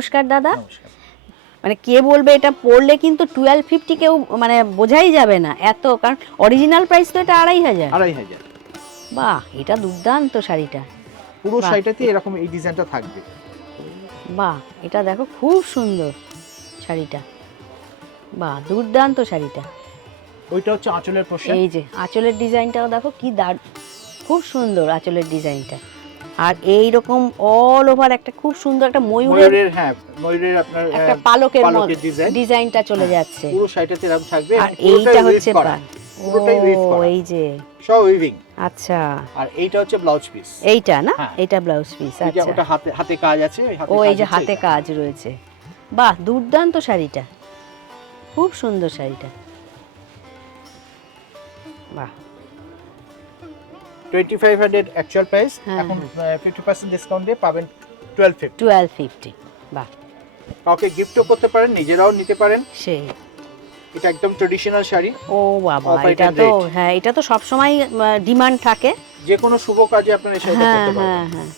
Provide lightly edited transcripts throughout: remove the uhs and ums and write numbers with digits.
নমস্কার দাদা। নমস্কার। মানে কে বলবে এটা পড়লে কিন্তু 1250 কেউ মানে বোঝাই যাবে না এত, কারণ অরিজিনাল প্রাইস তো এটা 2500। 2500। বাহ, এটা দুর্দান্ত শাড়িটা। পুরো বাহ। শাড়িটাতে এরকম এই ডিজাইনটা থাকবে। বাহ, এটা দেখো খুব সুন্দর শাড়িটা। বাহ, দুর্দান্ত শাড়িটা। ওইটা হচ্ছে আঁচলের পোর্শন। এই যে আঁচলের ডিজাইনটাও দেখো কি খুব সুন্দর আঁচলের ডিজাইনটা। আর এই রকম অল ওভার একটা খুব সুন্দর একটা ময়ূরের, হ্যাঁ ময়ূরের আপনার একটা পালকের ডিজাইন, ডিজাইনটা চলে যাচ্ছে। পুরো শাড়িটাতে এরকম থাকবে। আর এইটা হচ্ছে পুরোটাই উইভ করা, এই যে সব উইভিং। আচ্ছা, আর এইটা হচ্ছে ব্লাউজ পিস। এইটা না, হ্যাঁ। এটা ব্লাউজ পিস। এই যে আচ্ছা, ওটা হাতে হাতে কাজ আছে, ওই হাতে ও এই যে কাজ হাতে আছে কাজ রয়েছে। বাহ, দুর্দান্ত শাড়িটা, খুব সুন্দর শাড়িটা। বাহ, 2500 অ্যাকচুয়াল প্রাইস, হ্যাঁ, এখন 50% ডিসকাউন্ট দিয়ে পাবেন 1250। 1250। বাহ, কাউকে গিফটও করতে পারেন, নিজেরাও নিতে পারেন। সেই এটা একদম ট্রেডিশনাল শাড়ি। ও বাবা, Off white এটা and তো red। হ্যাঁ, এটা তো সব সময় ডিমান্ড থাকে। যে কোনো শুভ কাজে আপনারা এই শাড়িটা হ্যাঁ পরতে পারবেন। হ্যাঁ হ্যাঁ।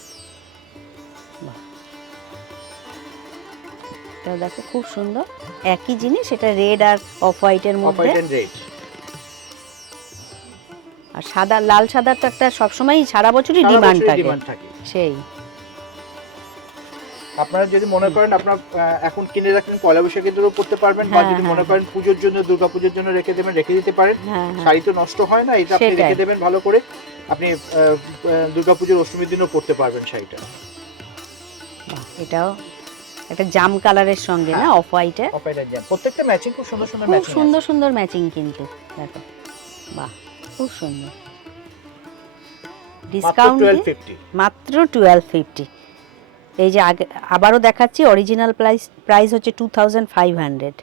বাহ, এটা দেখো খুব সুন্দর, একই জিনিস, এটা রেড আর অফ হোয়াইটের অফ মধ্যে। White and red. আর সাদা, লাল সাদা তো একটা সবসময় সারা বছরই সারা ডিমান্ড বছরই থাকে। ডিমান্ড থাকে। সেই আপনারা যদি মনে করেন আপনার এখন কিনে রাখেন, পয়লা বৈশাখে দিয়েও পড়তে পারবেন, বা হ্যাঁ, যদি মনে হ্যাঁ। করেন পুজোর জন্য, দুর্গাপুজোর জন্য রেখে দেবেন, রেখে দিতে পারেন। হ্যাঁ হ্যাঁ, শাড়ি তো নষ্ট হয় না, এটা আপনি সেটাই। রেখে দেবেন ভালো করে। আপনি দুর্গাপুজোর অষ্টমীর দিনও পড়তে পারবেন শাড়িটা। বাহ, এটাও একটা জাম কালারের সঙ্গে না, অফ হোয়াইটে। অফ হোয়াইট এন্ড প্রত্যেকটা ম্যাচিং খুব সুন্দর সুন্দর খুব ম্যাচিং। সুন্দর সুন্দর ম্যাচিং কিন্তু দেখো। বাহ, খুব সুন্দর। ডিসকাউন্ট 1250। মাত্র 1250। এই যে আবারও দেখাচ্ছি, অরিজিনাল প্রাইস হচ্ছে 2500।